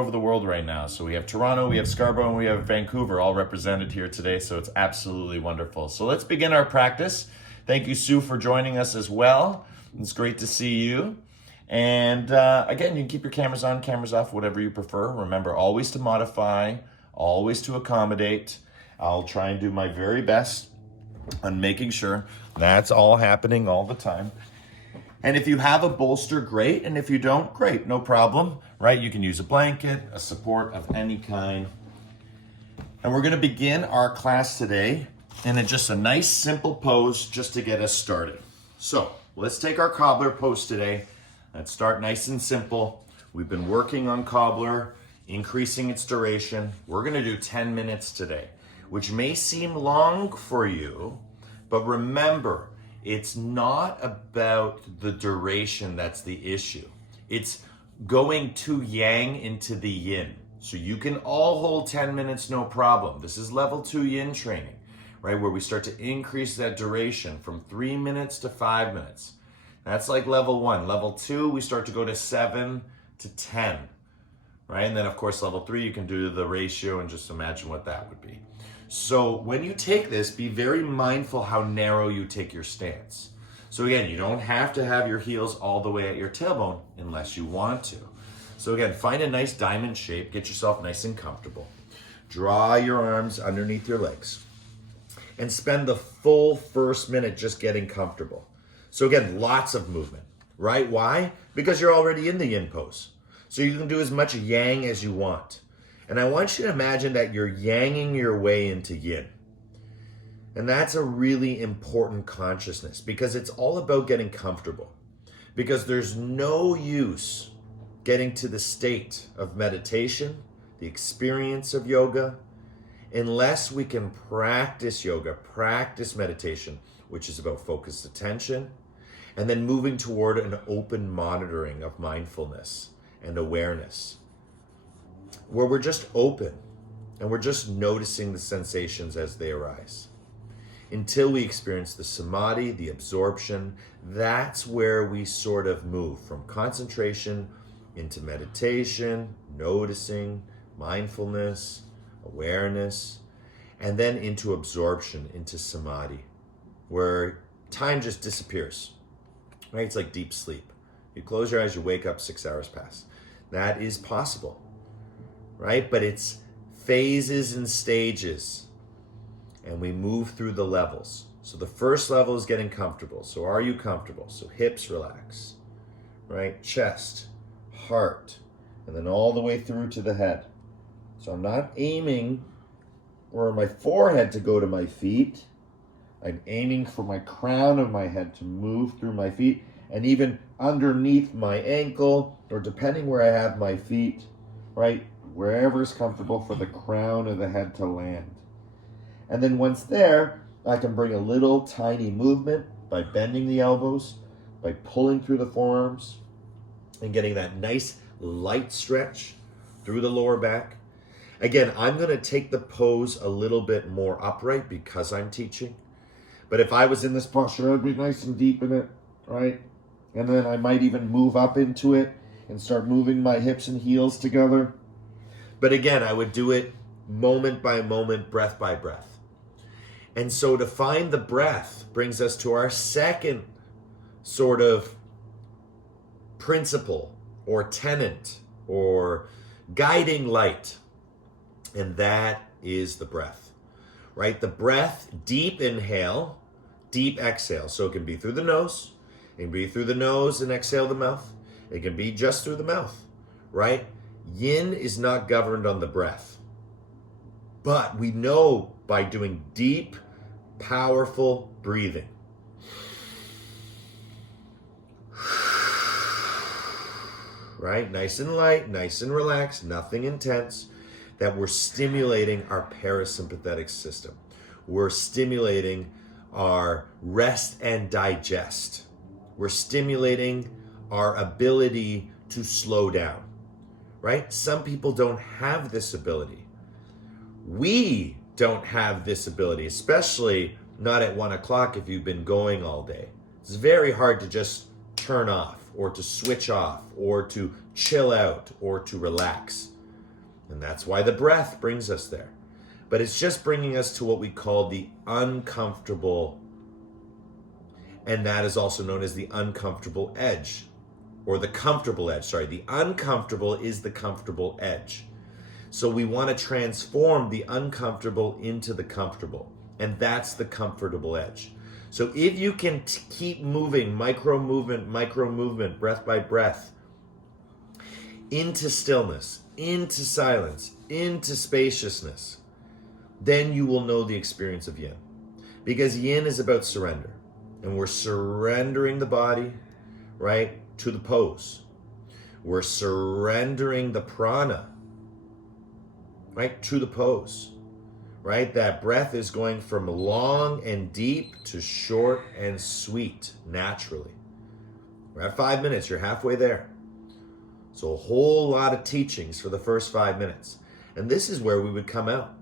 over the world right now. So we have Toronto, we have Scarborough, and we have Vancouver all represented here today. So it's absolutely wonderful. So let's begin our practice. Thank you, Sue, for joining us as well. It's great to see you. And again, you can keep your cameras on, cameras off, whatever you prefer. Remember, always to modify, always to accommodate. I'll try and do my very best on making sure that's all happening all the time. And if you have a bolster, great. And if you don't, great, no problem, right? You can use a blanket, a support of any kind. And we're gonna begin our class today in just a nice simple pose just to get us started. So let's take our Cobbler Pose today. Let's start nice and simple. We've been working on Cobbler, increasing its duration. We're gonna do 10 minutes today, which may seem long for you, but remember, it's not about the duration that's the issue. It's going to yang into the yin. So you can all hold 10 minutes, no problem. This is level 2 yin training, right? Where we start to increase that duration from 3 minutes to 5 minutes. That's like level 1. Level 2, we start to go to 7 to 10, right? And then of course, level 3, you can do the ratio and just imagine what that would be. So when you take this, be very mindful how narrow you take your stance. So again, you don't have to have your heels all the way at your tailbone unless you want to. So again, find a nice diamond shape, get yourself nice and comfortable. Draw your arms underneath your legs and spend the full first minute just getting comfortable. So again, lots of movement, right? Why? Because you're already in the yin pose. So you can do as much yang as you want. And I want you to imagine that you're yanging your way into yin. And that's a really important consciousness because it's all about getting comfortable. Because there's no use getting to the state of meditation, the experience of yoga, unless we can practice yoga, practice meditation, which is about focused attention, and then moving toward an open monitoring of mindfulness and awareness, where we're just open and we're just noticing the sensations as they arise. Until we experience the samadhi, the absorption, that's where we sort of move from concentration into meditation, noticing, mindfulness, awareness, and then into absorption, into samadhi, where time just disappears, right? It's like deep sleep. You close your eyes, you wake up, 6 hours pass. That is possible. Right? But it's phases and stages, and we move through the levels. So the first level is getting comfortable. So are you comfortable? So hips relax, right? Chest, heart, and then all the way through to the head. So I'm not aiming for my forehead to go to my feet. I'm aiming for my crown of my head to move through my feet, and even underneath my ankle, or depending where I have my feet, right? Wherever is comfortable for the crown of the head to land. And then once there, I can bring a little tiny movement by bending the elbows, by pulling through the forearms, and getting that nice light stretch through the lower back. Again, I'm going to take the pose a little bit more upright because I'm teaching. But if I was in this posture, I'd be nice and deep in it, right? And then I might even move up into it and start moving my hips and heels together. But again, I would do it moment by moment, breath by breath. And so to find the breath brings us to our second sort of principle or tenet or guiding light. And that is the breath, right? The breath, deep inhale, deep exhale. So it can be through the nose. It can be through the nose and exhale the mouth. It can be just through the mouth, right? Yin is not governed on the breath. But we know by doing deep, powerful breathing, right? Nice and light, nice and relaxed, nothing intense, that we're stimulating our parasympathetic system. We're stimulating our rest and digest. We're stimulating our ability to slow down. Right? Some people don't have this ability. We don't have this ability, especially not at 1 o'clock if you've been going all day. It's very hard to just turn off or to switch off or to chill out or to relax. And that's why the breath brings us there. But it's just bringing us to what we call the uncomfortable, and that is also known as the uncomfortable edge, or the comfortable edge. Sorry, the uncomfortable is the comfortable edge. So we want to transform the uncomfortable into the comfortable, and that's the comfortable edge. So if you can keep moving, micro movement, breath by breath, into stillness, into silence, into spaciousness, then you will know the experience of yin. Because yin is about surrender. And we're surrendering the body, right, to the pose. We're surrendering the prana, right, to the pose, right? That breath is going from long and deep to short and sweet, naturally. We're at 5 minutes, you're halfway there. So a whole lot of teachings for the first 5 minutes. And this is where we would come out.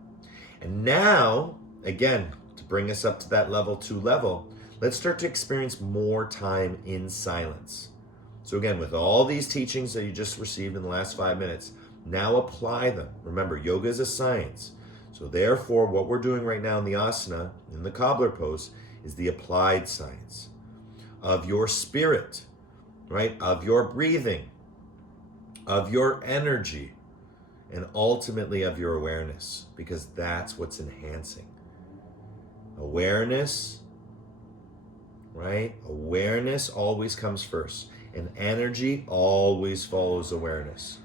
And now, again, to bring us up to that level 2 level, let's start to experience more time in silence. So again, with all these teachings that you just received in the last 5 minutes, now apply them. Remember, yoga is a science. So therefore, what we're doing right now in the asana, in the Cobbler Pose, is the applied science of your spirit, right? Of your breathing, of your energy, and ultimately of your awareness, because that's what's enhancing. Awareness, right? Awareness always comes first, and energy always follows awareness.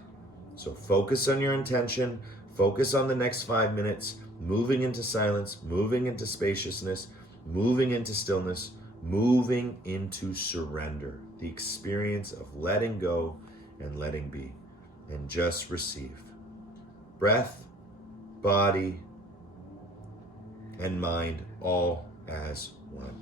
So focus on your intention, focus on the next 5 minutes, moving into silence, moving into spaciousness, moving into stillness, moving into surrender, the experience of letting go and letting be, and just receive. Breath, body, and mind all as one.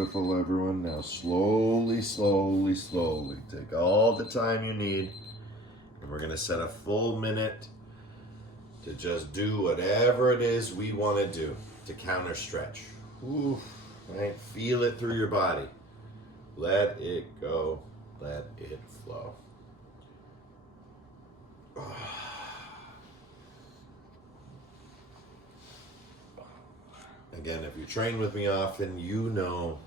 Beautiful, everyone. Now slowly, slowly, slowly. Take all the time you need. And we're going to set a full minute to just do whatever it is we want to do to counter stretch. Ooh, right? Feel it through your body. Let it go. Let it flow. Again, if you train with me often, you know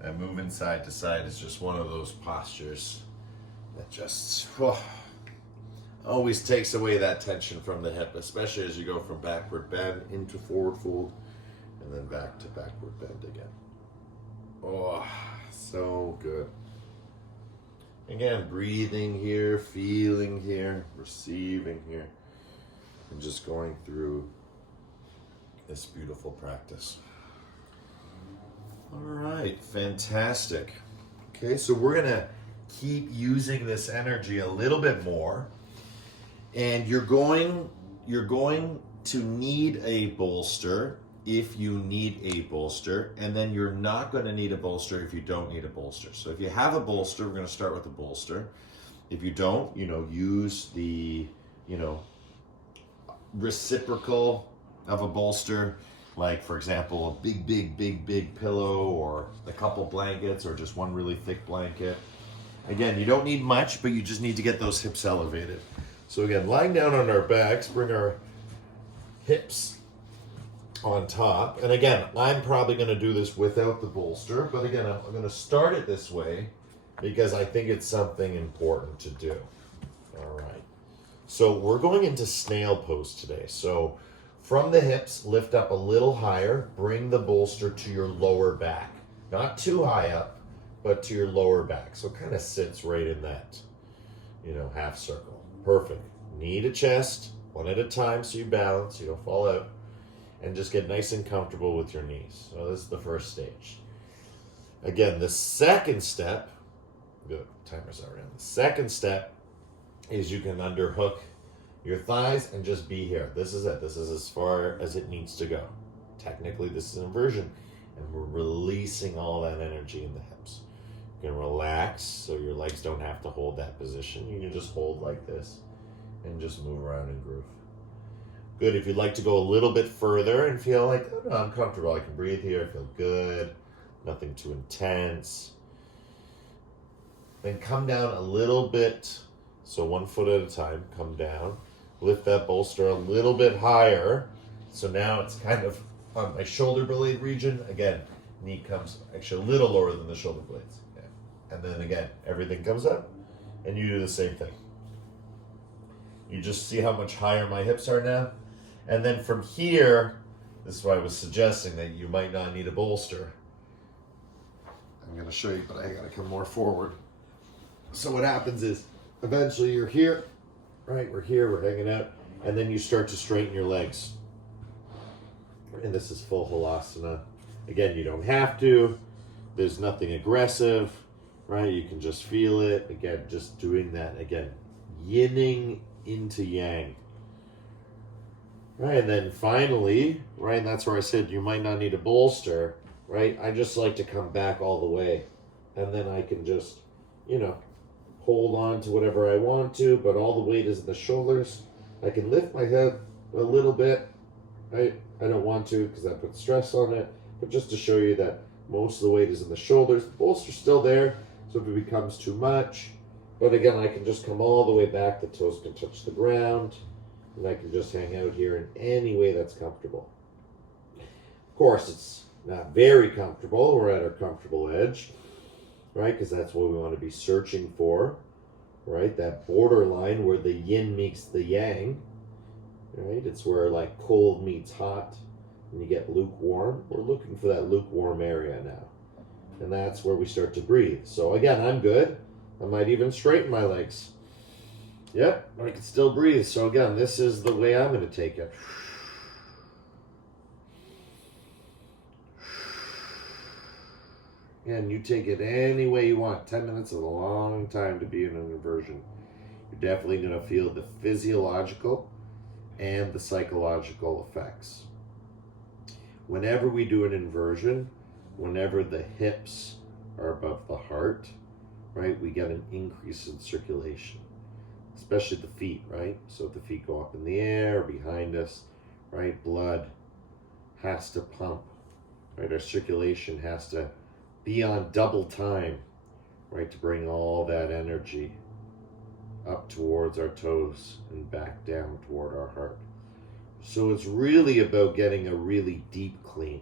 that moving side to side is just one of those postures that just always takes away that tension from the hip, especially as you go from backward bend into forward fold and then back to backward bend again. Oh, so good. Again, breathing here, feeling here, receiving here, and just going through this beautiful practice. All right, fantastic. Okay, so we're gonna keep using this energy a little bit more, and you're going to need a bolster if you need a bolster, and then you're not going to need a bolster if you don't need a bolster. So if you have a bolster, we're going to start with a bolster. If you don't, use the, reciprocal of a bolster, like for example, a big pillow, or a couple blankets, or just one really thick blanket. Again, you don't need much, but you just need to get those hips elevated. So again, lying down on our backs, bring our hips on top. And again, I'm probably going to do this without the bolster, but again, I'm going to start it this way because I think it's something important to do. All right. So we're going into snail pose today. So from the hips, lift up a little higher, bring the bolster to your lower back. Not too high up, but to your lower back. So it kind of sits right in that, half circle. Perfect. Knee to chest, one at a time so you balance, you don't fall out. And just get nice and comfortable with your knees. So this is the first stage. Again, the second step, good, timer's already on. The second step is you can underhook your thighs and just be here. This is it. This is as far as it needs to go. Technically, this is inversion. And we're releasing all that energy in the hips. You can relax so your legs don't have to hold that position. You can just hold like this and just move around and groove. Good. If you'd like to go a little bit further and feel like, oh no, I'm comfortable, I can breathe here, I feel good, nothing too intense. Then come down a little bit, so 1 foot at a time, come down. Lift that bolster a little bit higher. So now it's kind of on my shoulder blade region. Again, knee comes actually a little lower than the shoulder blades. Yeah. And then again, everything comes up, and you do the same thing. You just see how much higher my hips are now. And then from here, this is why I was suggesting that you might not need a bolster. I'm going to show you, but I got to come more forward. So what happens is, eventually you're here, right? We're here, we're hanging out, and then you start to straighten your legs. And this is full Halasana. Again, you don't have to. There's nothing aggressive, right? You can just feel it. Again, just doing that. Again, yinning into yang. Right, and then finally, right, and that's where I said you might not need a bolster, right? I just like to come back all the way. And then I can just, hold on to whatever I want to, but all the weight is in the shoulders. I can lift my head a little bit, right? I don't want to because that puts stress on it, but just to show you that most of the weight is in the shoulders. The bolster's still there, so if it becomes too much, but again, I can just come all the way back. The toes can touch the ground. And I can just hang out here in any way that's comfortable. Of course, it's not very comfortable. We're at our comfortable edge, right? Because that's what we want to be searching for, right? That borderline where the yin meets the yang, right? It's where like cold meets hot and you get lukewarm. We're looking for that lukewarm area now. And that's where we start to breathe. So again, I'm good. I might even straighten my legs. Yep, I can still breathe. So again, this is the way I'm going to take it. And you take it any way you want. 10 minutes is a long time to be in an inversion. You're definitely going to feel the physiological and the psychological effects. Whenever we do an inversion, whenever the hips are above the heart, right, we get an increase in circulation, especially the feet, right? So if the feet go up in the air or behind us, right, blood has to pump, right? Our circulation has to be on double time, right, to bring all that energy up towards our toes and back down toward our heart. So it's really about getting a really deep clean.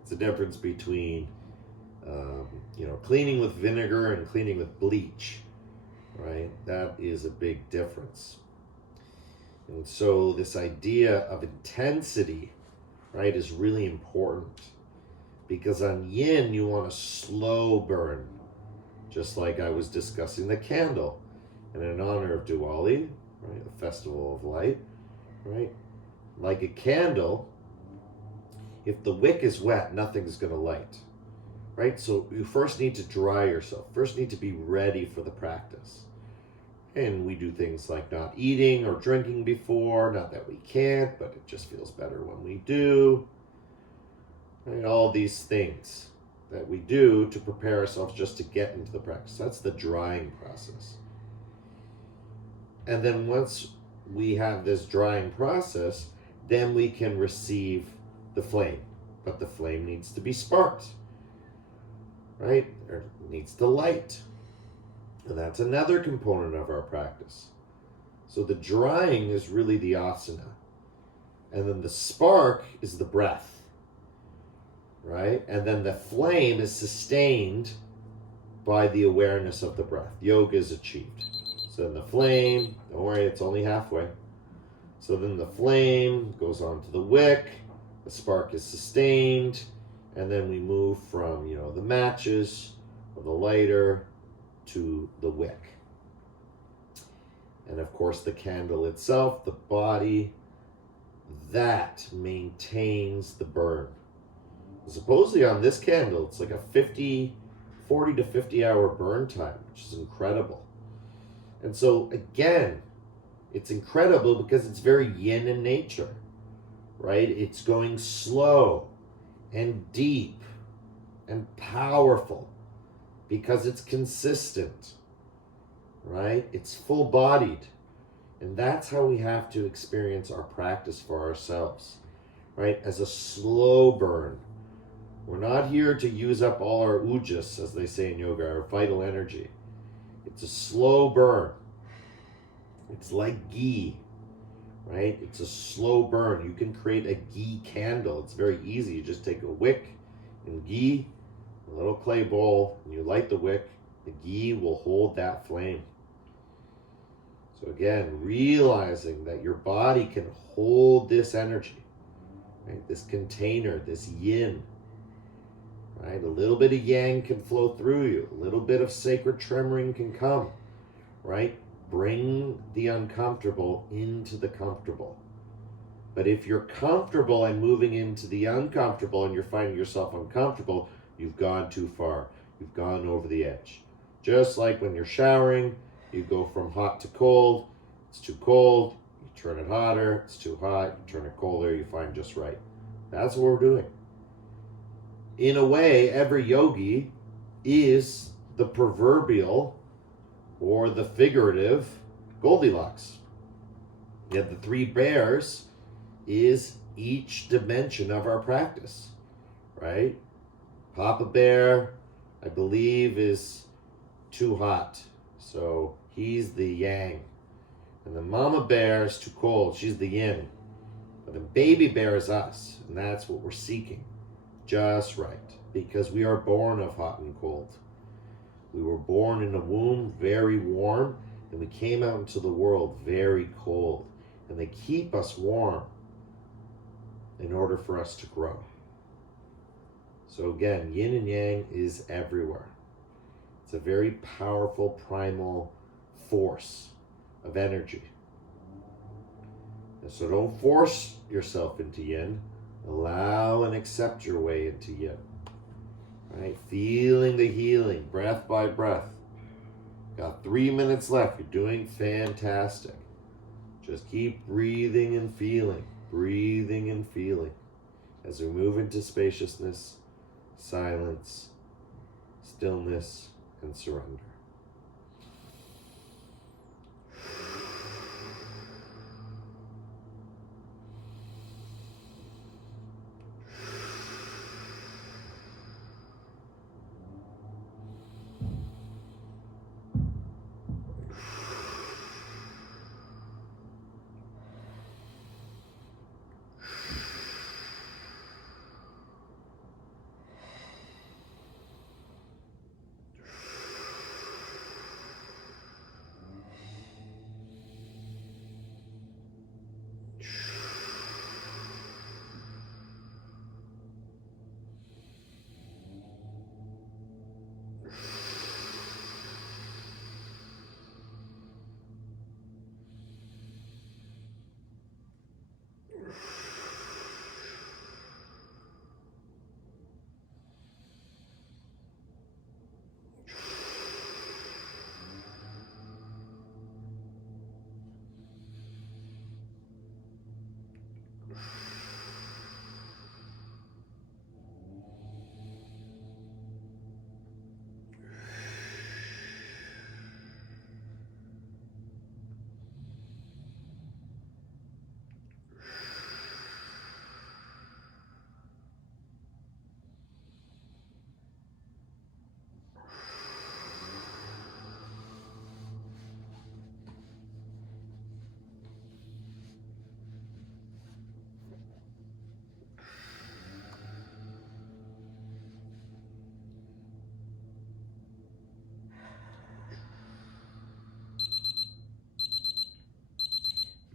It's the difference between, cleaning with vinegar and cleaning with bleach, right? That is a big difference. And so this idea of intensity, right, is really important, because on yin, you want a slow burn, just like I was discussing the candle. And in honor of Diwali, right, the festival of light, right, like a candle, if the wick is wet, nothing's going to light, right? So you first need to dry yourself, first need to be ready for the practice. And we do things like not eating or drinking before, not that we can't, but it just feels better when we do. And all these things that we do to prepare ourselves just to get into the practice. That's the drying process. And then once we have this drying process, then we can receive the flame. But the flame needs to be sparked, right? Or needs to light. And that's another component of our practice. So the drying is really the asana. And then the spark is the breath, right? And then the flame is sustained by the awareness of the breath. Yoga is achieved. So then the flame, don't worry, it's only halfway. So then the flame goes on to the wick, the spark is sustained, and then we move from, the matches or the lighter to the wick. And of course the candle itself, the body, that maintains the burn. Supposedly on this candle, it's like a 40 to 50 hour burn time, which is incredible. And so again, it's incredible because it's very yin in nature, right? It's going slow and deep and powerful because it's consistent, right? It's full-bodied. And that's how we have to experience our practice for ourselves, right? As a slow burn. We're not here to use up all our ujas, as they say in yoga, our vital energy. It's a slow burn. It's like ghee, right? It's a slow burn. You can create a ghee candle. It's very easy. You just take a wick and ghee, a little clay bowl, and you light the wick. The ghee will hold that flame. So again, realizing that your body can hold this energy, right? This container, this yin, right? A little bit of yang can flow through you. A little bit of sacred tremoring can come, right? Bring the uncomfortable into the comfortable. But if you're comfortable and moving into the uncomfortable and you're finding yourself uncomfortable, you've gone too far. You've gone over the edge. Just like when you're showering, you go from hot to cold. It's too cold, you turn it hotter. It's too hot, you turn it colder, you find just right. That's what we're doing. In a way, every yogi is the proverbial or the figurative Goldilocks. Yet the three bears is each dimension of our practice, right? Papa Bear, I believe, is too hot, so he's the yang. And the Mama Bear is too cold, she's the yin. But the baby bear is us, and that's what we're seeking. Just right, because we are born of hot and cold. We were born in a womb very warm, and we came out into the world very cold. And they keep us warm in order for us to grow. So again, yin and yang is everywhere. It's a very powerful primal force of energy. And so don't force yourself into yin. Allow and accept your way into yin. Right? Feeling the healing, breath by breath. Got 3 minutes left. You're doing fantastic. Just keep breathing and feeling as we move into spaciousness, silence, stillness, and surrender.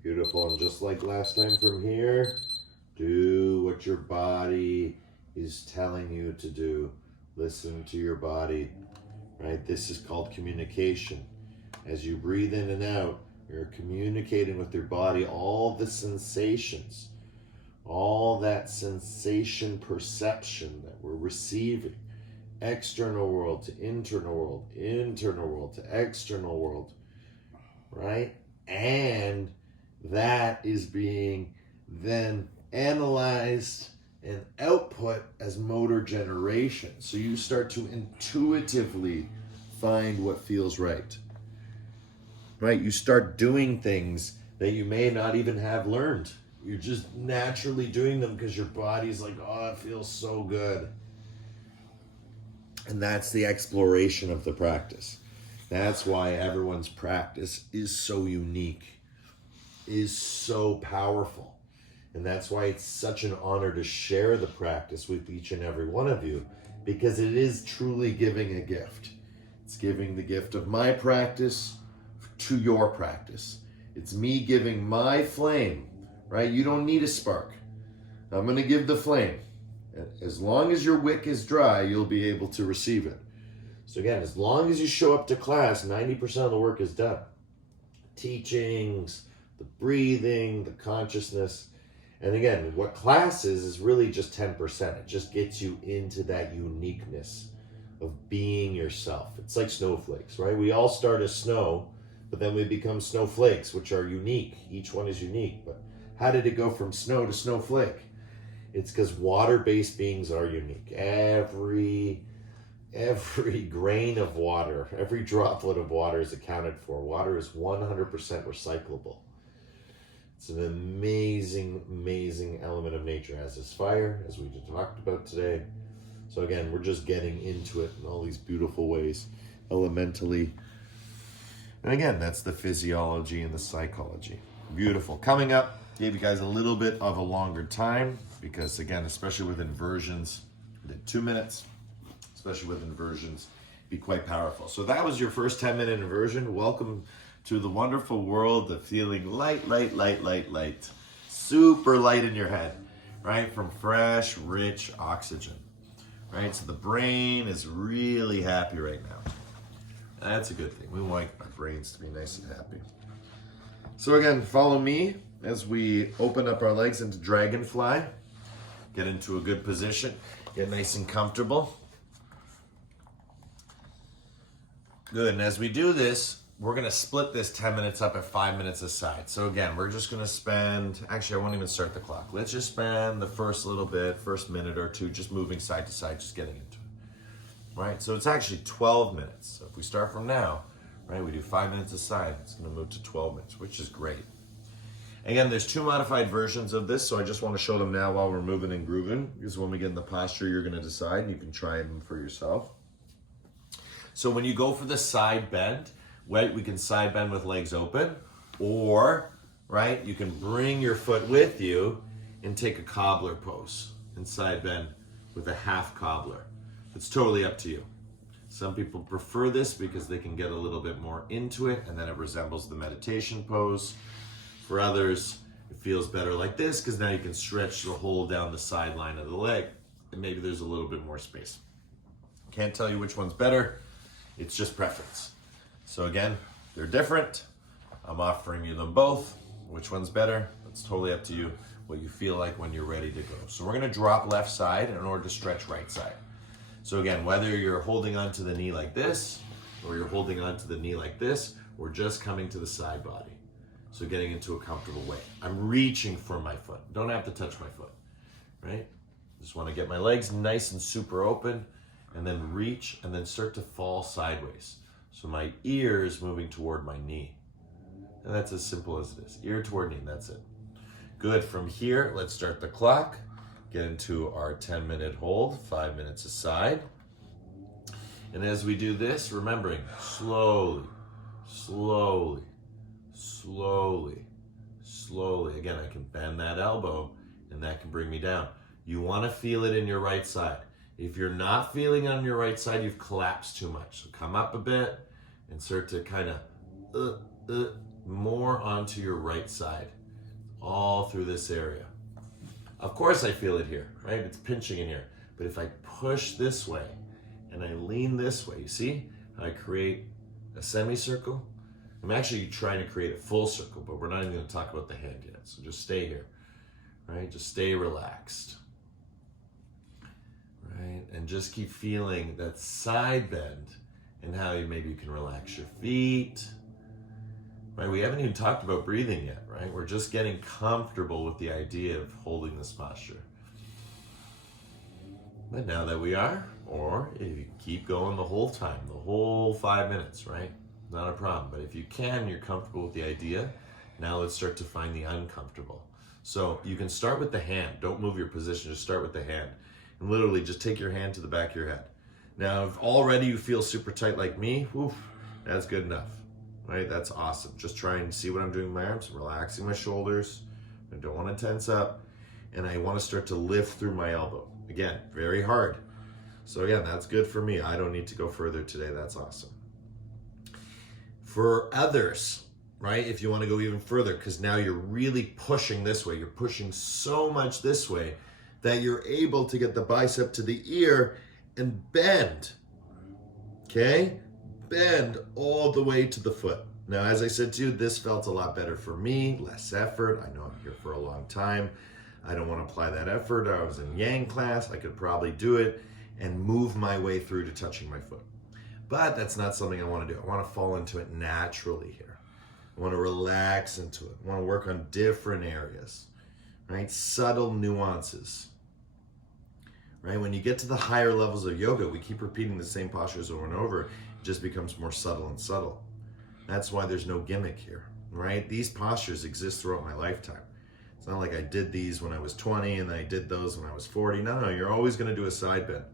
Beautiful. And just like last time from here, do what your body is telling you to do. Listen to your body, right? This is called communication. As you breathe in and out, you're communicating with your body all the sensations, all that sensation perception that we're receiving. External world to internal world to external world, right? And that is being then analyzed and output as motor generation. So you start to intuitively find what feels right. Right? You start doing things that you may not even have learned. You're just naturally doing them because your body's like, oh, it feels so good. And that's the exploration of the practice. That's why everyone's practice is so unique, is so powerful. And that's why it's such an honor to share the practice with each and every one of you, because it is truly giving a gift. It's giving the gift of my practice to your practice. It's me giving my flame, right? You don't need a spark. I'm going to give the flame. As long as your wick is dry, you'll be able to receive it. So again, as long as you show up to class, 90% of the work is done. Teachings, the breathing, the consciousness. And again, what class is really just 10%. It just gets you into that uniqueness of being yourself. It's like snowflakes, right? We all start as snow, but then we become snowflakes, which are unique. Each one is unique. But how did it go from snow to snowflake? It's because water-based beings are unique. Every grain of water, every droplet of water is accounted for. Water is 100% recyclable. It's an amazing, amazing element of nature, as is fire, as we just talked about today. So again, we're just getting into it in all these beautiful ways, elementally. And again, that's the physiology and the psychology. Beautiful. Coming up, gave you guys a little bit of a longer time because, again, especially with inversions, we did 2 minutes, especially with inversions, be quite powerful. So that was your first 10-minute inversion. Welcome to the wonderful world of feeling light, light, light, light, light. Super light in your head, right? From fresh, rich oxygen, right? So the brain is really happy right now. That's a good thing. We want our brains to be nice and happy. So again, follow me as we open up our legs into dragonfly. Get into a good position. Get nice and comfortable. Good, and as we do this, we're gonna split this 10 minutes up at 5 minutes aside. So again, we're just gonna spend, actually I won't even start the clock. Let's just spend the first little bit, first minute or two, just moving side to side, just getting into it. Right, so it's actually 12 minutes. So if we start from now, right, we do 5 minutes aside, it's gonna move to 12 minutes, which is great. Again, there's 2 modified versions of this, so I just wanna show them now while we're moving and grooving, because when we get in the posture, you're gonna decide, and you can try them for yourself. So when you go for the side bend, right, we can side bend with legs open, or, right, you can bring your foot with you and take a cobbler pose and side bend with a half cobbler. It's totally up to you. Some people prefer this because they can get a little bit more into it, and then it resembles the meditation pose. For others, it feels better like this because now you can stretch the whole down the sideline of the leg, and maybe there's a little bit more space. Can't tell you which one's better. It's just preference. So again, they're different. I'm offering you them both. Which one's better? It's totally up to you, what you feel like when you're ready to go. So we're gonna drop left side in order to stretch right side. So again, whether you're holding onto the knee like this, or you're holding onto the knee like this, we're just coming to the side body. So getting into a comfortable way. I'm reaching for my foot. Don't have to touch my foot, right? Just wanna get my legs nice and super open, and then reach, and then start to fall sideways. So my ear is moving toward my knee. And that's as simple as it is. Ear toward knee, that's it. Good, from here, let's start the clock. Get into our 10-minute hold, 5 minutes aside. And as we do this, remembering, slowly, slowly, slowly, slowly. Again, I can bend that elbow, and that can bring me down. You wanna feel it in your right side. If you're not feeling on your right side, you've collapsed too much. So come up a bit and start to kind of more onto your right side, all through this area. Of course I feel it here, right? It's pinching in here. But if I push this way and I lean this way, you see how I create a semicircle? I'm actually trying to create a full circle, but we're not even gonna talk about the hand yet. So just stay here, right? Just stay relaxed. Right? And just keep feeling that side bend and how maybe you can relax your feet. Right? We haven't even talked about breathing yet, right? We're just getting comfortable with the idea of holding this posture. But now that we are, or if you keep going the whole time, the whole 5 minutes, right? Not a problem. But if you can, you're comfortable with the idea, now let's start to find the uncomfortable. So you can start with the hand. Don't move your position, just start with the hand. And literally just take your hand to the back of your head. Now, if already you feel super tight like me, whew, that's good enough, right? That's awesome. Just trying to see what I'm doing with my arms, I'm relaxing my shoulders. I don't want to tense up. And I want to start to lift through my elbow. Again, very hard. So again, that's good for me. I don't need to go further today. That's awesome. For others, right, if you want to go even further, because now you're really pushing this way. You're pushing so much this way that you're able to get the bicep to the ear and bend, okay? Bend all the way to the foot. Now, as I said to you, this felt a lot better for me, less effort. I know I'm here for a long time. I don't want to apply that effort. I was in Yang class. I could probably do it and move my way through to touching my foot. But that's not something I want to do. I want to fall into it naturally here. I want to relax into it. I want to work on different areas, right? Subtle nuances. Right? When you get to the higher levels of yoga, we keep repeating the same postures over and over. It just becomes more subtle and subtle. That's why there's no gimmick here, right? These postures exist throughout my lifetime. It's not like I did these when I was 20 and then I did those when I was 40. No, you're always going to do a side bend.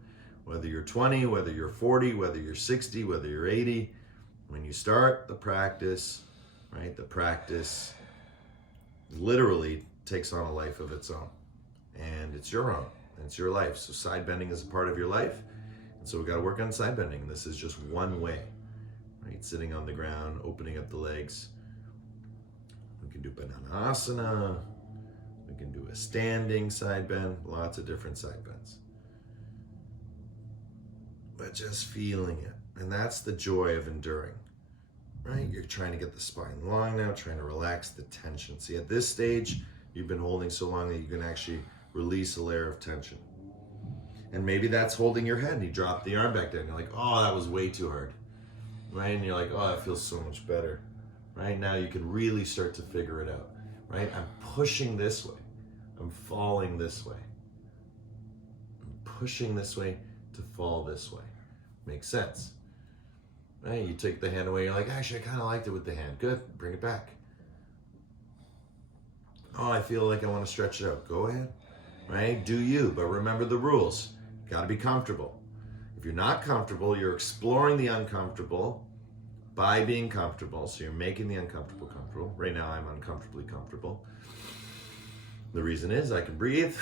Whether you're 20, whether you're 40, whether you're 60, whether you're 80. When you start the practice, right? The practice literally takes on a life of its own. And it's your own. It's your life. So side bending is a part of your life. And so we got to work on side bending. This is just one way, right? Sitting on the ground, opening up the legs. We can do bananasana. We can do a standing side bend. Lots of different side bends. But just feeling it. And that's the joy of enduring, right? You're trying to get the spine long now, trying to relax the tension. See, at this stage, you've been holding so long that you can actually release a layer of tension. And maybe that's holding your head and you drop the arm back down. You're like, oh, that was way too hard. right? And you're like, oh, that feels so much better. Right? Now you can really start to figure it out, right? I'm pushing this way. I'm falling this way. I'm pushing this way to fall this way. Makes sense. Right? You take the hand away, you're like, actually, I kind of liked it with the hand. Good, bring it back. Oh, I feel like I want to stretch it out. Go ahead, right? Do you, but remember the rules. Got to be comfortable. If you're not comfortable, you're exploring the uncomfortable by being comfortable. So you're making the uncomfortable comfortable. Right now, I'm uncomfortably comfortable. The reason is I can breathe,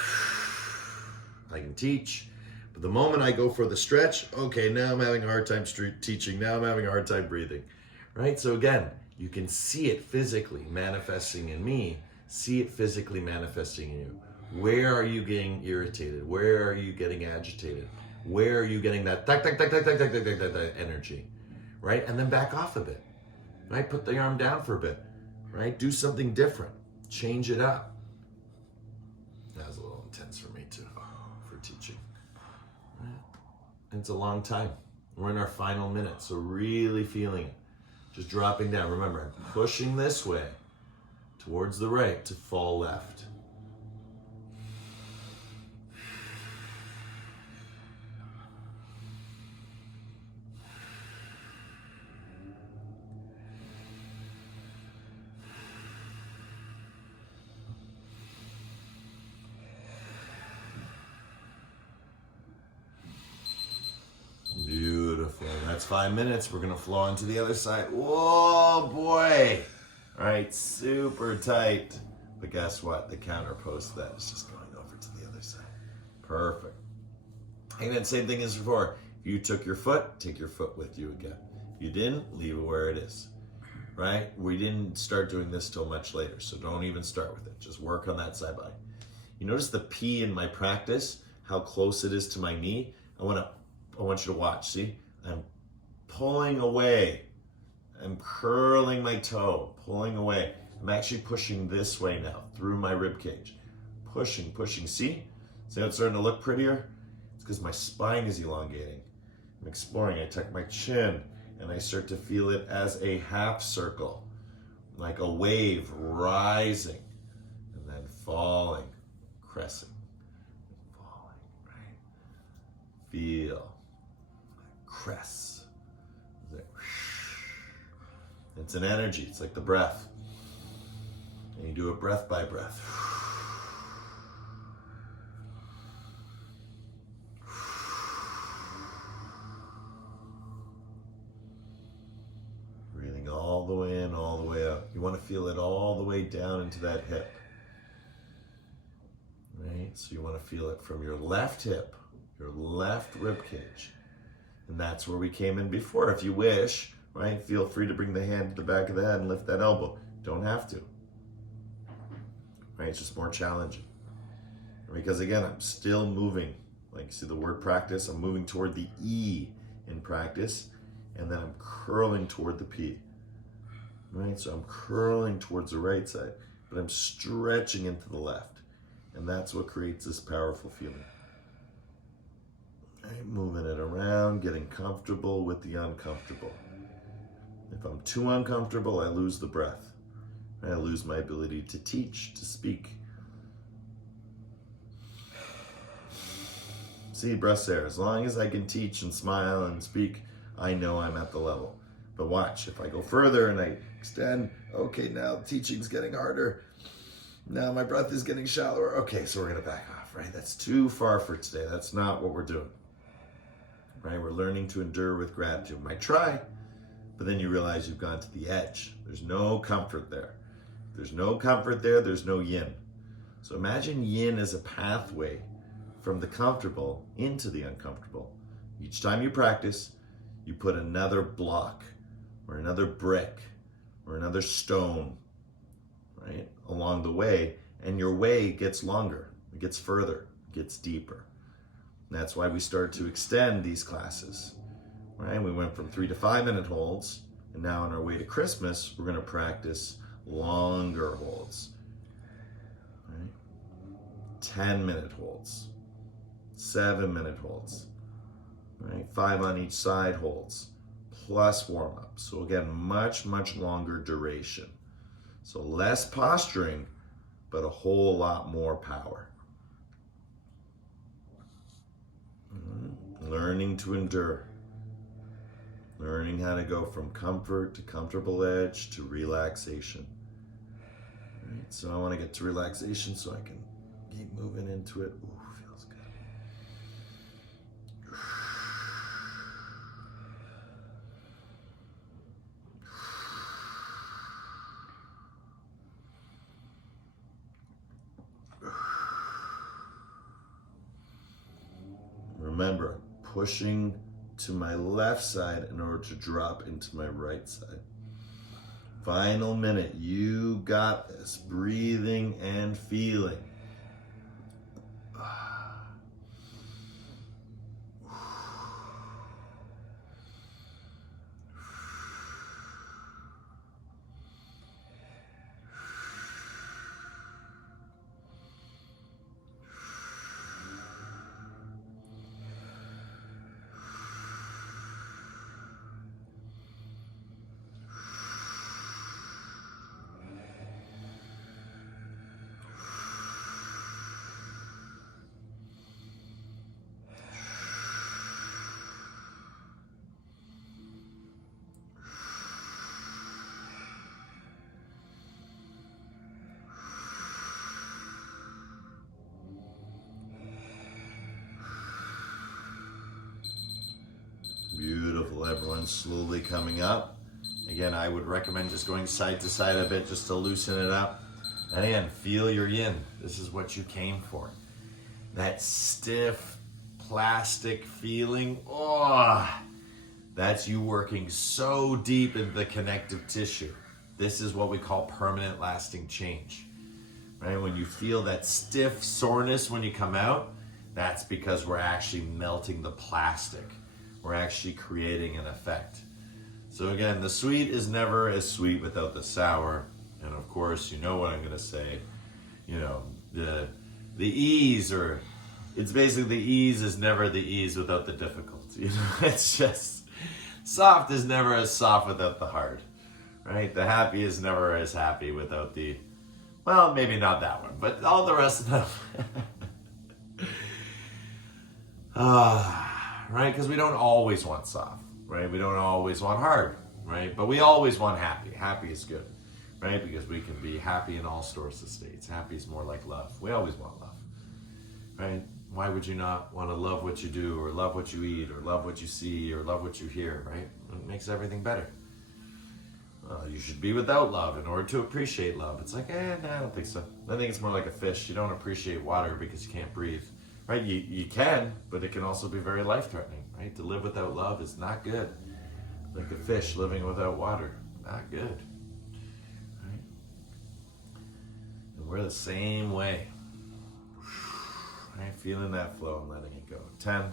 I can teach. But the moment I go for the stretch, okay, now I'm having a hard time teaching. Now I'm having a hard time breathing, right? So again, you can see it physically manifesting in me. See it physically manifesting in you. Where are you getting irritated? Where are you getting agitated? Where are you getting that energy, right? And then back off a bit, right? Put the arm down for a bit, right? Do something different. Change it up. That was a little intense for me too, for teaching. Right? And it's a long time. We're in our final minute, so really feeling it. Just dropping down. Remember, I'm pushing this way towards the right to fall left. Beautiful. That's 5 minutes. We're going to flow onto the other side. Whoa, boy. All right, super tight. But guess what? The counter pose to that is just going over to the other side. Perfect. And then same thing as before. If you took your foot, take your foot with you again. If you didn't, leave it where it is. Right? We didn't start doing this till much later, so don't even start with it. Just work on that side body. You notice the P in my practice, how close it is to my knee? I want you to watch. See? I'm pulling away. I'm curling my toe, pulling away. I'm actually pushing this way now, through my rib cage. Pushing. See? See how it's starting to look prettier? It's because my spine is elongating. I'm exploring. I tuck my chin, and I start to feel it as a half circle, like a wave rising, and then falling, crescent, falling, right? Feel, crest. It's an energy. It's like the breath. And you do it breath by breath. Breathing all the way in, all the way out. You want to feel it all the way down into that hip. Right? So you want to feel it from your left hip, your left rib cage. And that's where we came in before. If you wish, right? Feel free to bring the hand to the back of the head and lift that elbow. Don't have to. Right? It's just more challenging. Because again, I'm still moving. Like you see the word practice, I'm moving toward the E in practice, and then I'm curling toward the P. Right? So I'm curling towards the right side, but I'm stretching into the left. And that's what creates this powerful feeling. Right? Moving it around, getting comfortable with the uncomfortable. If I'm too uncomfortable, I lose the breath. I lose my ability to teach, to speak. See, breath's there. As long as I can teach and smile and speak, I know I'm at the level. But watch, if I go further and I extend, okay, now teaching's getting harder. Now my breath is getting shallower. Okay, so we're going to back off, right? That's too far for today. That's not what we're doing. Right? We're learning to endure with gratitude. Might try. But then you realize you've gone to the edge. There's no comfort there. There's no comfort there. There's no yin. So imagine yin as a pathway from the comfortable into the uncomfortable. Each time you practice, you put another block or another brick or another stone, right, along the way, and your way gets longer. It gets further. It gets deeper. And that's why we start to extend these classes. Right? We went from 3 to 5 minute holds, and now on our way to Christmas, we're going to practice longer holds. Right? 10-minute holds, 7-minute holds, right? 5 on each side holds, plus warm up. So again, much, much longer duration. So less posturing, but a whole lot more power. Learning to endure. Learning how to go from comfort to comfortable edge to relaxation. All right, so I want to get to relaxation so I can keep moving into it. Ooh, feels good. Remember, pushing to my left side in order to drop into my right side. Final minute, you got this. Breathing and feeling. Beautiful, everyone slowly coming up. Again, I would recommend just going side to side a bit just to loosen it up. And again, feel your yin. This is what you came for. That stiff plastic feeling, that's you working so deep into the connective tissue. This is what we call permanent lasting change. Right? When you feel that stiff soreness when you come out, that's because we're actually melting the plastic. We're actually creating an effect. So again, the sweet is never as sweet without the sour. And of course, you know what I'm gonna say. You know, the ease, or it's basically the ease is never the ease without the difficulty. You know, it's just, soft is never as soft without the hard, right? The happy is never as happy without the, well, maybe not that one, but all the rest of them. Right? Because we don't always want soft, right? We don't always want hard, right? But we always want happy. Happy is good, right? Because we can be happy in all sorts of states. Happy is more like love. We always want love, right? Why would you not want to love what you do, or love what you eat, or love what you see, or love what you hear, right? It makes everything better. You should be without love in order to appreciate love. It's like, no, I don't think so. I think it's more like a fish. You don't appreciate water because you can't breathe. Right, you can, but it can also be very life-threatening, right? To live without love is not good. Like a fish living without water, not good. Right? And we're the same way. Right, feeling that flow and letting it go. 10.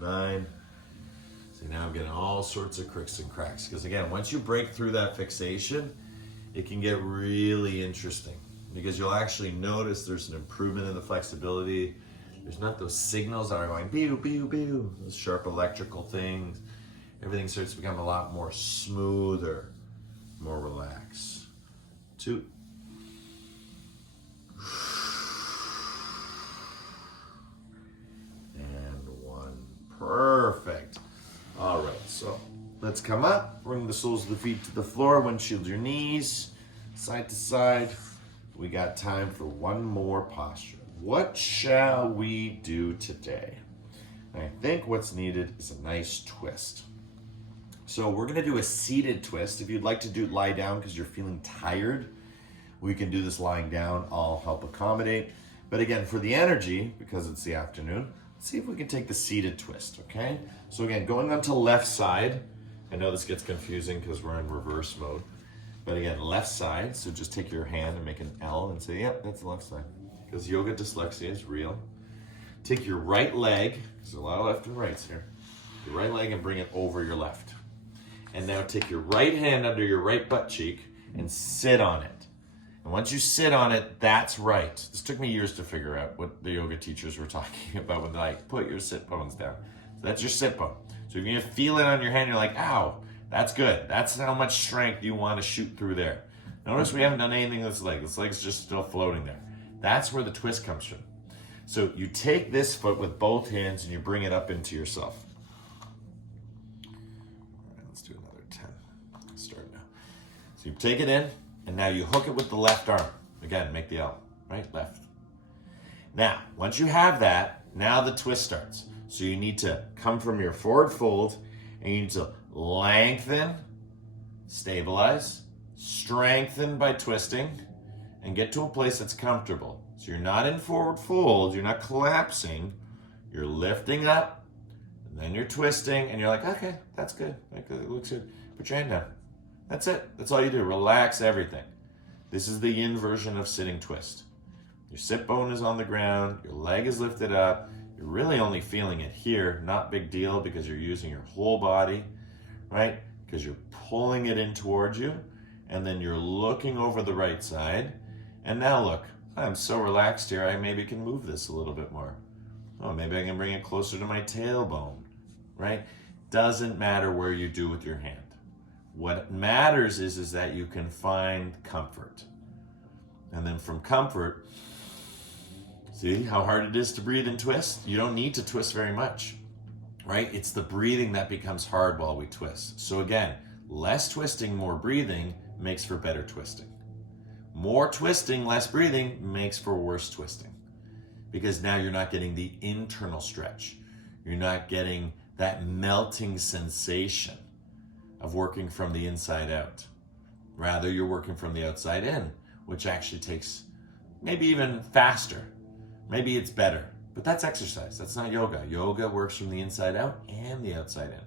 9. See, now I'm getting all sorts of cricks and cracks. Because again, once you break through that fixation, it can get really interesting. Because you'll actually notice there's an improvement in the flexibility. There's not those signals that are going pew, pew, pew, those sharp electrical things. Everything starts to become a lot more smoother, more relaxed. 2. And 1. Perfect. All right, so let's come up. Bring the soles of the feet to the floor. Windshield your knees, side to side. We got time for one more posture. What shall we do today? I think what's needed is a nice twist. So we're gonna do a seated twist. If you'd like to lie down because you're feeling tired, we can do this lying down. I'll help accommodate. But again, for the energy, because it's the afternoon, let's see if we can take the seated twist, okay? So again, going onto left side. I know this gets confusing because we're in reverse mode. But again, left side, so just take your hand and make an L and say, yep, that's the left side. Because yoga dyslexia is real. Take your right leg, there's a lot of left and rights here. Your right leg and bring it over your left. And now take your right hand under your right butt cheek and sit on it. And once you sit on it, that's right. This took me years to figure out what the yoga teachers were talking about when they're like, put your sit bones down. So that's your sit bone. So if you feel it on your hand, you're like, ow, that's good. That's how much strength you want to shoot through there. Notice we haven't done anything with this leg. This leg's just still floating there. That's where the twist comes from. So you take this foot with both hands and you bring it up into yourself. All right, let's do another 10. Let's start now. So you take it in, and now you hook it with the left arm. Again, make the L, right? Left. Now, once you have that, now the twist starts. So you need to come from your forward fold, and you need to lengthen, stabilize, strengthen by twisting, and get to a place that's comfortable. So you're not in forward fold, you're not collapsing, you're lifting up, and then you're twisting, and you're like, okay, that's good. It looks good. Put your hand down. That's it. That's all you do. Relax everything. This is the yin version of sitting twist. Your sit bone is on the ground, your leg is lifted up, you're really only feeling it here, not big deal because you're using your whole body, right? Because you're pulling it in towards you, and then you're looking over the right side, and now look, I'm so relaxed here, I maybe can move this a little bit more. Oh, maybe I can bring it closer to my tailbone, right? Doesn't matter where you do with your hand. What matters is that you can find comfort. And then from comfort, see how hard it is to breathe and twist? You don't need to twist very much, right? It's the breathing that becomes hard while we twist. So again, less twisting, more breathing makes for better twisting. More twisting, less breathing makes for worse twisting. Because now you're not getting the internal stretch. You're not getting that melting sensation of working from the inside out. Rather, you're working from the outside in, which actually takes maybe even faster. Maybe it's better, but that's exercise. That's not yoga. Yoga works from the inside out and the outside in.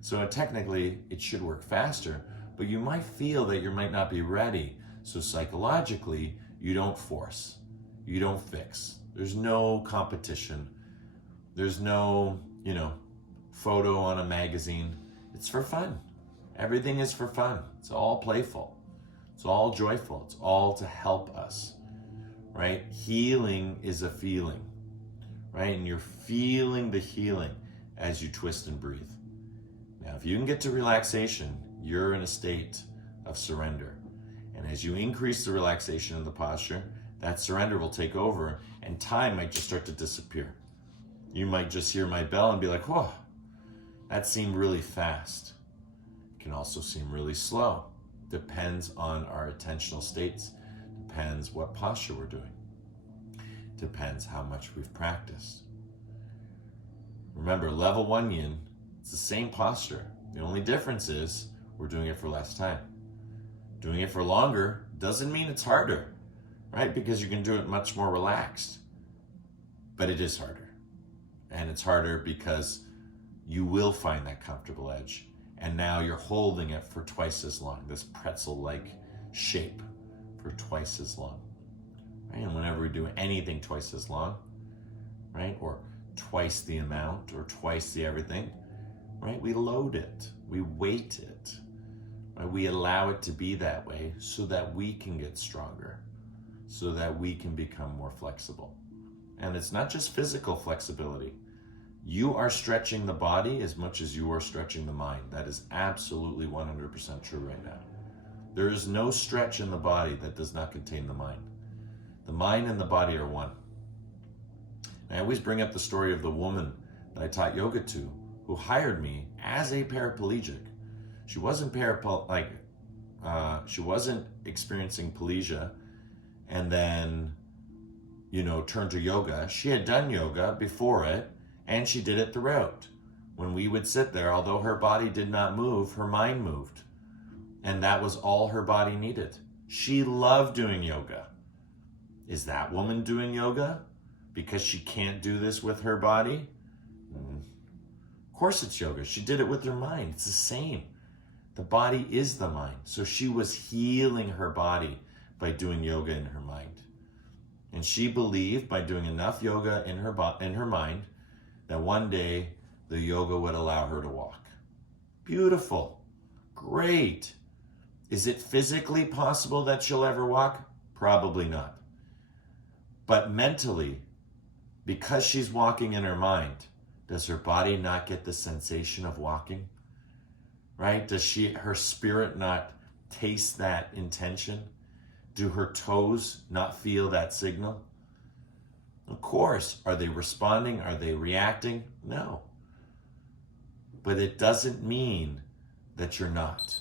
So technically, it should work faster, but you might feel that you might not be ready. So psychologically, you don't force. You don't fix. There's no competition. There's no, photo on a magazine. It's for fun. Everything is for fun. It's all playful. It's all joyful. It's all to help us, right? Healing is a feeling, right? And you're feeling the healing as you twist and breathe. Now, if you can get to relaxation, you're in a state of surrender. And as you increase the relaxation in the posture, that surrender will take over and time might just start to disappear. You might just hear my bell and be like, whoa, that seemed really fast. It can also seem really slow. Depends on our attentional states. Depends what posture we're doing. Depends how much we've practiced. Remember, level 1 yin, it's the same posture. The only difference is we're doing it for less time. Doing it for longer doesn't mean it's harder, right? Because you can do it much more relaxed. But it is harder. And it's harder because you will find that comfortable edge. And now you're holding it for twice as long, this pretzel-like shape for twice as long. Right? And whenever we do anything twice as long, right? Or twice the amount or twice the everything, right? We load it, we weight it, right? We allow it to be that way so that we can get stronger, so that we can become more flexible. And it's not just physical flexibility. You are stretching the body as much as you are stretching the mind. That is absolutely 100% true right now. There is no stretch in the body that does not contain the mind. The mind and the body are one. And I always bring up the story of the woman that I taught yoga to who hired me as a paraplegic. She wasn't she wasn't experiencing plegia and then, turned to yoga. She had done yoga before it, and she did it throughout. When we would sit there, although her body did not move, her mind moved. And that was all her body needed. She loved doing yoga. Is that woman doing yoga because she can't do this with her body? Of course it's yoga. She did it with her mind. It's the same. The body is the mind. So she was healing her body by doing yoga in her mind. And she believed by doing enough yoga in her mind that one day the yoga would allow her to walk. Beautiful. Great. Is it physically possible that she'll ever walk? Probably not. But mentally, because she's walking in her mind, does her body not get the sensation of walking? Right? Does her spirit not taste that intention? Do her toes not feel that signal? Of course. Are they responding? Are they reacting? No. But it doesn't mean that you're not.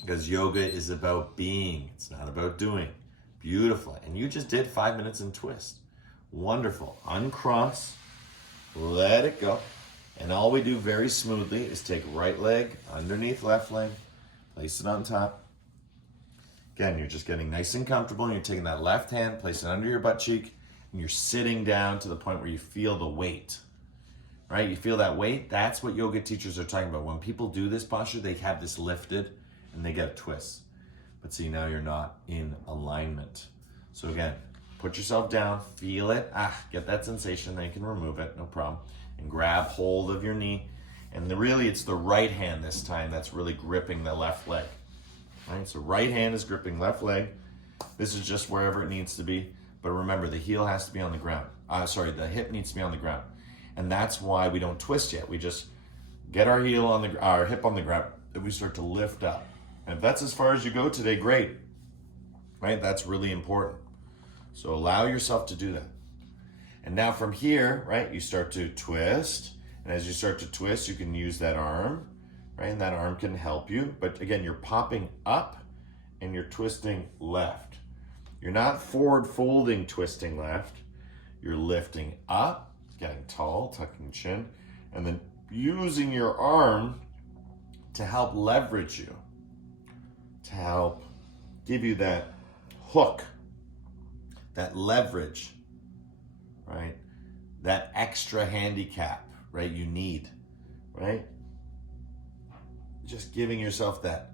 Because yoga is about being. It's not about doing. Beautiful. And you just did 5 minutes in twist. Wonderful. Uncross. Let it go. And all we do very smoothly is take right leg underneath left leg. Place it on top. Again, you're just getting nice and comfortable. And you're taking that left hand, place it under your butt cheek. And you're sitting down to the point where you feel the weight. Right? You feel that weight? That's what yoga teachers are talking about. When people do this posture, they have this lifted and they get a twist. But see, now you're not in alignment. So again, put yourself down, feel it. Get that sensation, then you can remove it, no problem. And grab hold of your knee. And really, it's the right hand this time that's really gripping the left leg. Right? So right hand is gripping left leg. This is just wherever it needs to be. But remember, the heel has to be on the ground. The hip needs to be on the ground. And that's why we don't twist yet. We just get our hip on the ground, and we start to lift up. And if that's as far as you go today, great. Right? That's really important. So allow yourself to do that. And now from here, right, you start to twist. And as you start to twist, you can use that arm, right? And that arm can help you. But again, you're popping up and you're twisting left. You're not forward folding, twisting left. You're lifting up, getting tall, tucking chin, and then using your arm to help leverage you, to help give you that hook, that leverage, right? That extra handicap, right? You need, right? Just giving yourself that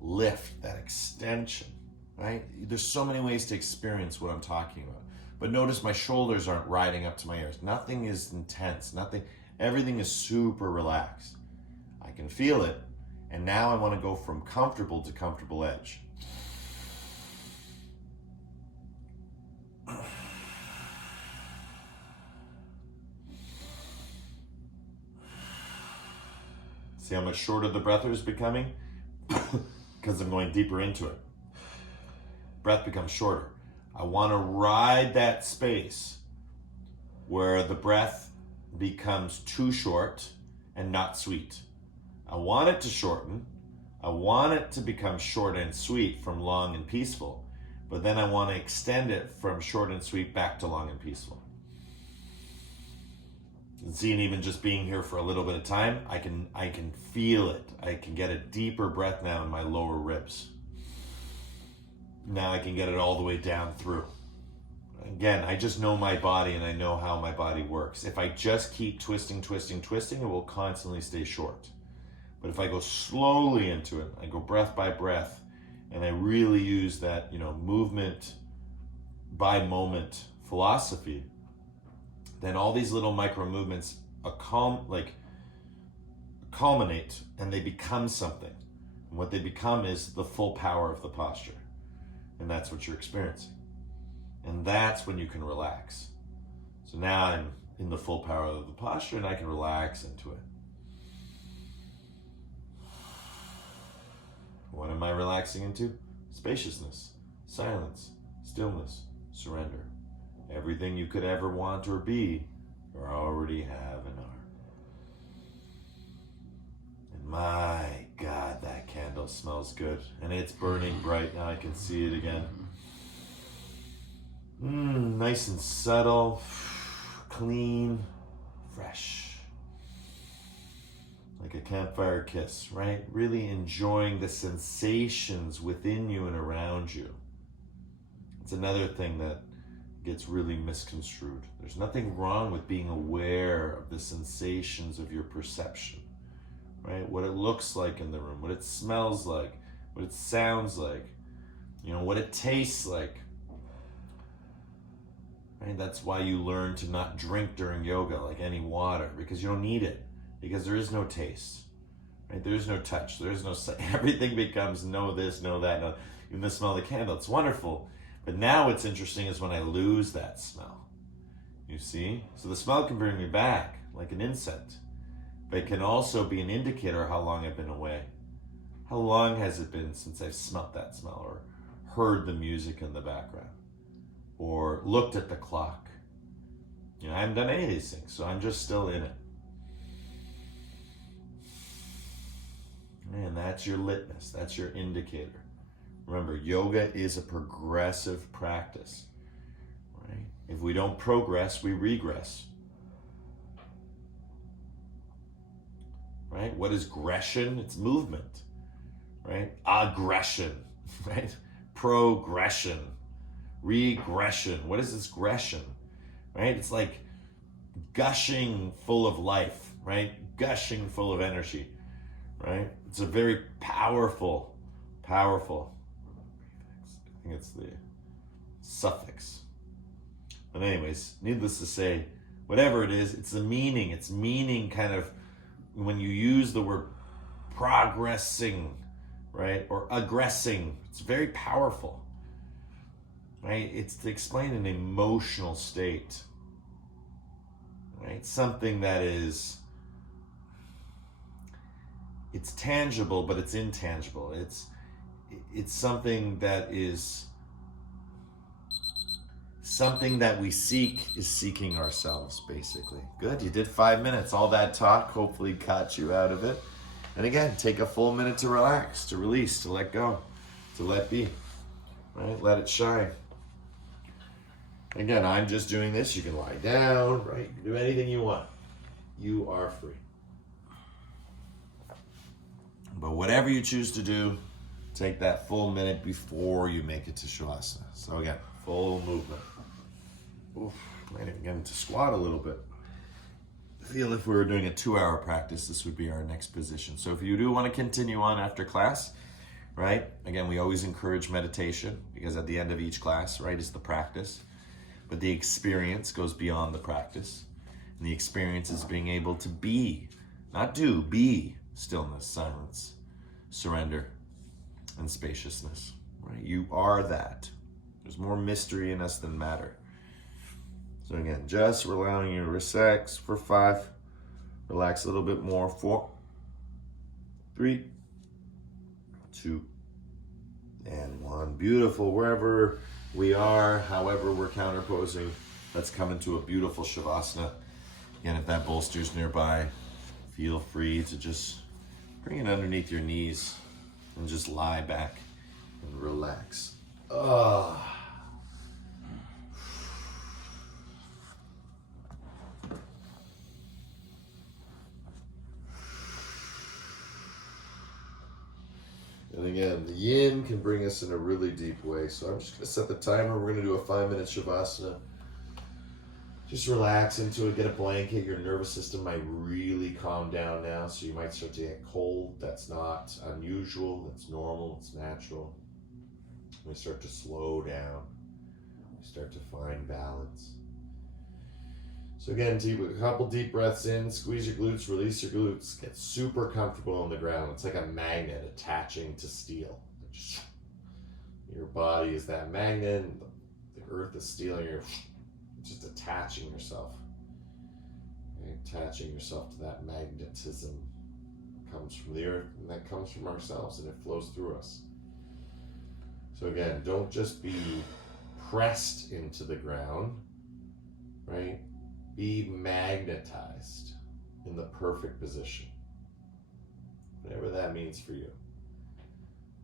lift, that extension, right? There's so many ways to experience what I'm talking about. But notice my shoulders aren't riding up to my ears. Nothing is intense, everything is super relaxed. I can feel it. And now I want to go from comfortable to comfortable edge. See how much shorter the breath is becoming? Because I'm going deeper into it. Breath becomes shorter. I want to ride that space where the breath becomes too short and not sweet. I want it to shorten. I want it to become short and sweet from long and peaceful. But then I want to extend it from short and sweet back to long and peaceful. And seeing even just being here for a little bit of time, I can feel it. I can get a deeper breath now in my lower ribs. Now I can get it all the way down through. Again, I just know my body and I know how my body works. If I just keep twisting, it will constantly stay short. But if I go slowly into it, I go breath by breath, and I really use that, movement by moment philosophy, then all these little micro movements culminate and they become something. And what they become is the full power of the posture. And that's what you're experiencing. And that's when you can relax. So now I'm in the full power of the posture and I can relax into it. What am I relaxing into? Spaciousness, silence, stillness, surrender. Everything you could ever want or be, you already have and are. And my God, that candle smells good. And it's burning bright. Now I can see it again. Nice and subtle, clean, fresh. Like a campfire kiss, right? Really enjoying the sensations within you and around you. It's another thing that gets really misconstrued. There's nothing wrong with being aware of the sensations of your perception, right? What it looks like in the room, what it smells like, what it sounds like, what it tastes like. Right? That's why you learn to not drink during yoga like any water, because you don't need it. Because there is no taste, right? There is no touch. There is no, everything becomes no this, no that, no, even the smell of the candle. It's wonderful, But now what's interesting is when I lose that smell. You see? So the smell can bring me back like an insect, but it can also be an indicator of how long I've been away. How long has it been since I've smelt that smell or heard the music in the background or looked at the clock? You know, I haven't done any of these things, so I'm just still in it. And that's your litmus, that's your indicator. Remember, yoga is a progressive practice, right? If we don't progress, we regress. Right? What is aggression? It's movement, right? Aggression, right? Progression, regression. What is this aggression, right? It's like gushing full of life, right? Gushing full of energy, right? It's a very powerful, I think it's the suffix. But anyways, needless to say, whatever it is, it's meaning kind of, when you use the word progressing, right, or aggressing, it's very powerful, right? It's to explain an emotional state, right? Something that is, it's tangible, but it's intangible. It's something that is, something that we seek is seeking ourselves, basically. Good, you did 5 minutes. All that talk hopefully caught you out of it. And again, take a full minute to relax, to release, to let go, to let be, right? Let it shine. Again, I'm just doing this. You can lie down, right? You can do anything you want. You are free. But whatever you choose to do, take that full minute before you make it to Shavasana. So again, full movement. Oof, might even get into squat a little bit. I feel if we were doing a 2-hour practice, this would be our next position. So if you do want to continue on after class, right? Again, we always encourage meditation because at the end of each class, right, is the practice. But the experience goes beyond the practice. And the experience is being able to be, not do, be stillness, silence, surrender, and spaciousness, right? You are that. There's more mystery in us than matter. So again, just allowing you to relax for 5, relax a little bit more, 4, 3, 2, and 1. Beautiful. Wherever we are, however we're counterposing, let's come into a beautiful Shavasana. Again, if that bolster's nearby, feel free to just bring it underneath your knees and just lie back and relax. And again, the yin can bring us in a really deep way. So I'm just going to set the timer. We're going to do a 5-minute Shavasana. Just relax into it, get a blanket. Your nervous system might really calm down now, so you might start to get cold. That's not unusual, that's normal, it's natural. We start to slow down. We start to find balance. So again, a couple deep breaths in, squeeze your glutes, release your glutes, get super comfortable on the ground. It's like a magnet attaching to steel. Your body is that magnet, the earth is steel, and you're just attaching yourself. Attaching yourself to that magnetism comes from the earth, and that comes from ourselves, and it flows through us. So again, don't just be pressed into the ground, right? Be magnetized in the perfect position, whatever that means for you.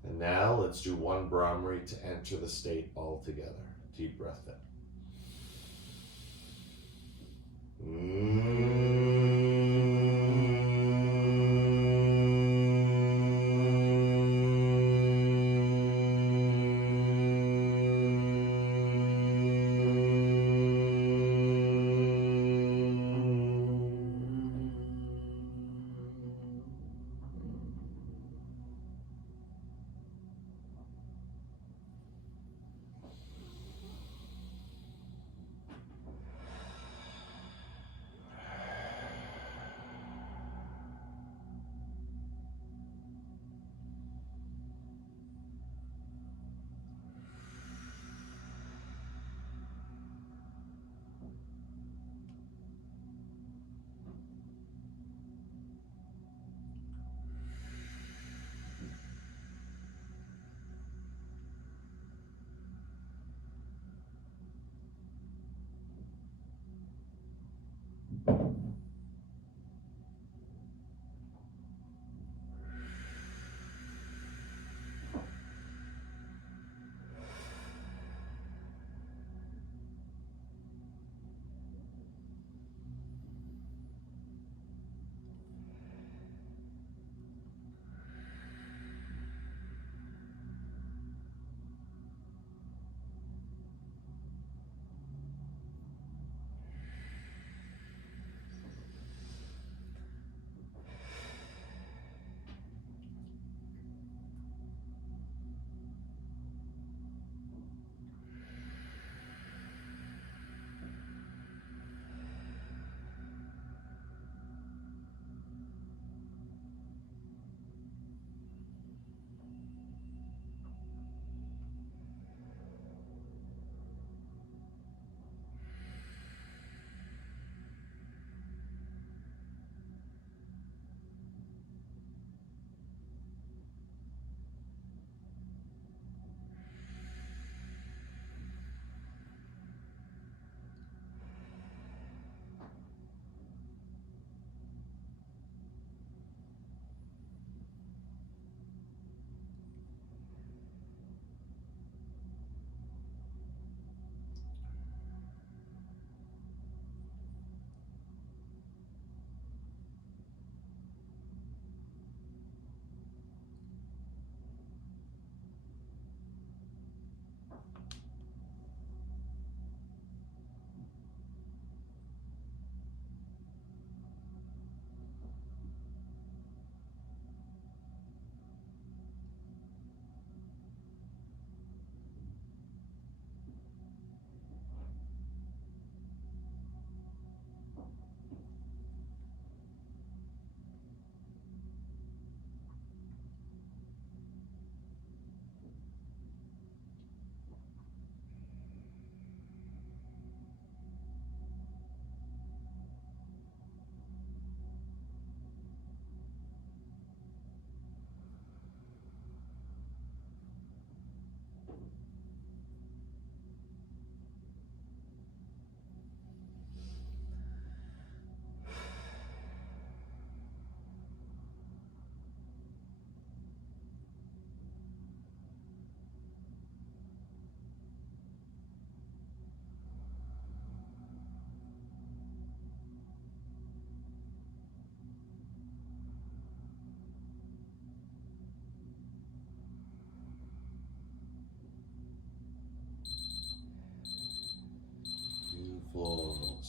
And now let's do 1 Brahmari to enter the state altogether. Deep breath in.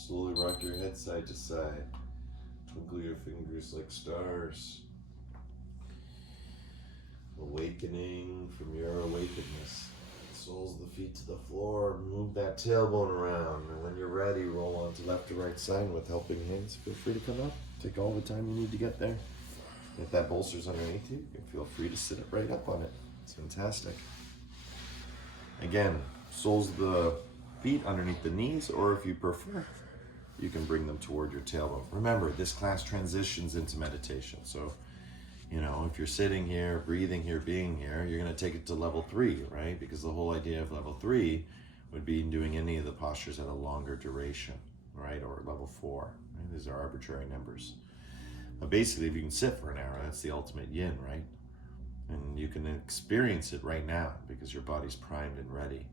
Slowly rock your head side to side. Twinkle your fingers like stars. Awakening from your awakenedness. Soles of the feet to the floor. Move that tailbone around. And when you're ready, roll on to left to right side with helping hands. Feel free to come up. Take all the time you need to get there. If that bolster's underneath you, you can feel free to sit right up on it. It's fantastic. Again, soles of the feet underneath the knees, or if you prefer, you can bring them toward your tailbone. Remember, this class transitions into meditation. So, if you're sitting here, breathing here, being here, you're going to take it to level 3, right? Because the whole idea of level 3 would be doing any of the postures at a longer duration, right? Or level 4. Right? These are arbitrary numbers. But basically, if you can sit for an hour, that's the ultimate yin, right? And you can experience it right now because your body's primed and ready.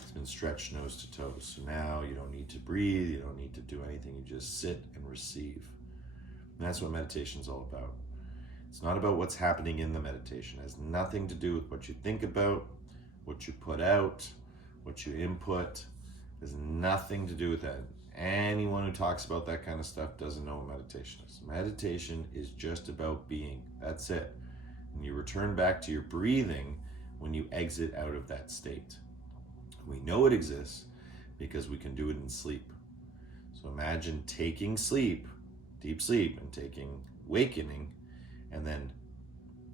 It's been stretched nose to toes. So now you don't need to breathe, you don't need to do anything, you just sit and receive. And that's what meditation is all about. It's not about what's happening in the meditation. It has nothing to do with what you think about, what you put out, what you input. It has nothing to do with that. Anyone who talks about that kind of stuff doesn't know what meditation is. Meditation is just about being. That's it. And you return back to your breathing when you exit out of that state. We know it exists because we can do it in sleep. So imagine taking sleep, deep sleep, and taking awakening, and then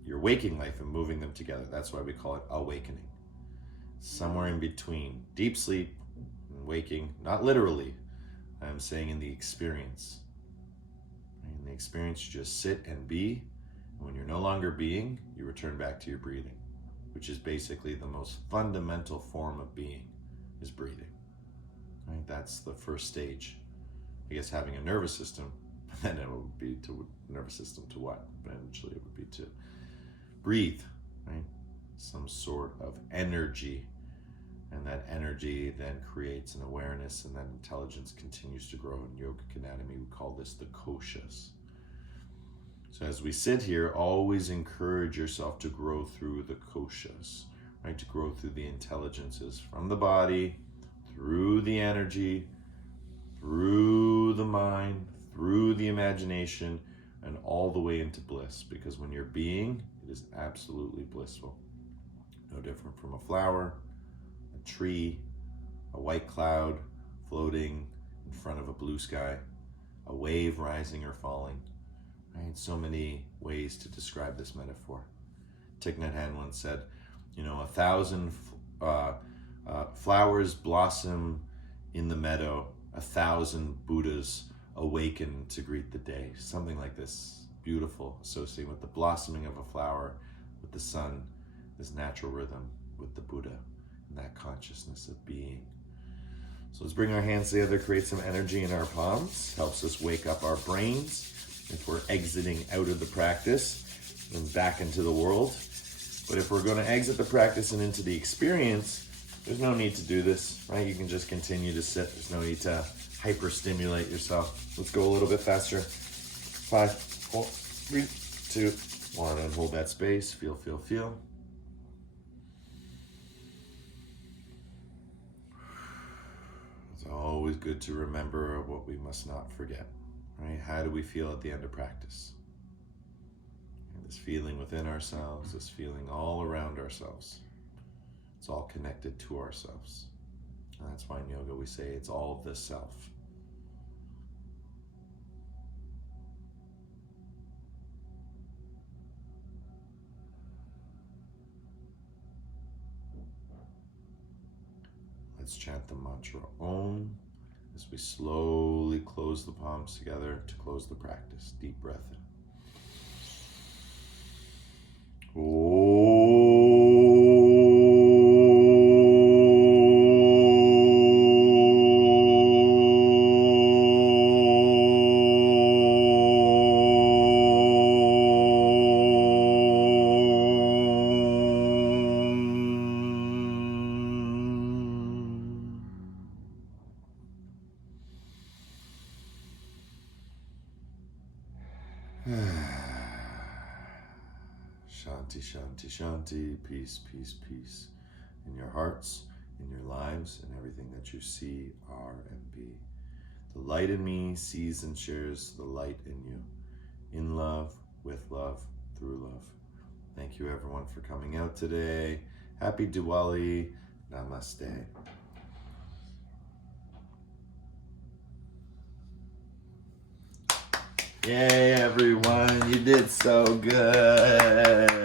your waking life and moving them together. That's why we call it awakening. Somewhere in between deep sleep and waking, not literally, I'm saying in the experience. In the experience, you just sit and be. And when you're no longer being, you return back to your breathing, which is basically the most fundamental form of being, is breathing. Right? That's the first stage. I guess having a nervous system, then it would be to nervous system to what? Eventually it would be to breathe, right? Some sort of energy. And that energy then creates an awareness, and that intelligence continues to grow. In yogic anatomy, we call this the koshas. So as we sit here, always encourage yourself to grow through the koshas, right? To grow through the intelligences from the body, through the energy, through the mind, through the imagination, and all the way into bliss. Because when you're being, it is absolutely blissful. No different from a flower, a tree, a white cloud floating in front of a blue sky, a wave rising or falling. Right? So many ways to describe this metaphor. Thich Nhat Hanh once said, 1,000 flowers blossom in the meadow, 1,000 Buddhas awaken to greet the day. Something like this, beautiful, associating with the blossoming of a flower, with the sun, this natural rhythm with the Buddha, and that consciousness of being. So let's bring our hands together, create some energy in our palms. Helps us wake up our brains if we're exiting out of the practice and back into the world. But if we're going to exit the practice and into the experience, there's no need to do this, right? You can just continue to sit. There's no need to hyper-stimulate yourself. Let's go a little bit faster. 5, 4, 3, 2, 1. And hold that space. Feel, feel, feel. It's always good to remember what we must not forget, right? How do we feel at the end of practice? And this feeling within ourselves, this feeling all around ourselves. It's all connected to ourselves. And that's why in yoga we say it's all the self. Let's chant the mantra Om as we slowly close the palms together to close the practice. Deep breath in. Shanti, shanti, shanti, peace, peace, peace. In your hearts, in your lives, in everything that you see, are, and be. The light in me sees and shares the light in you. In love, with love, through love. Thank you everyone for coming out today. Happy Diwali. Namaste. Yay everyone, you did so good.